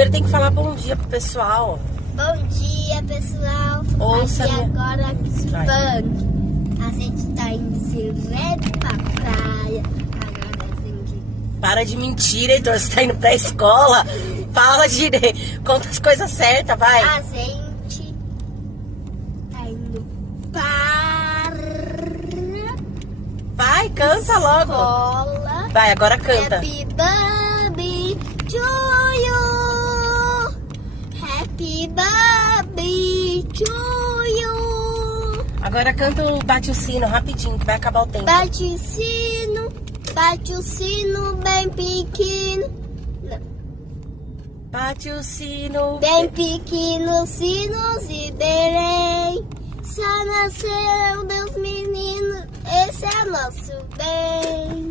primeiro tem que falar bom dia pro pessoal. Bom dia, pessoal. Ouça aqui minha... agora Funk. A gente tá indo direto pra praia. Agora a gente... Para de mentira, Heitor. Você tá indo pra escola. Fala direito. Conta as coisas certas, vai. A gente tá indo para... Vai, canta logo. escola. Vai, agora canta. Happy birthday to you. Happy birthday to you. Agora canta o Bate o Sino rapidinho, que vai acabar o tempo. Bate o sino bem pequeno. Bate o sino. Bem pequeno, sinos e Belém. Só nasceu Deus menino, esse é nosso bem.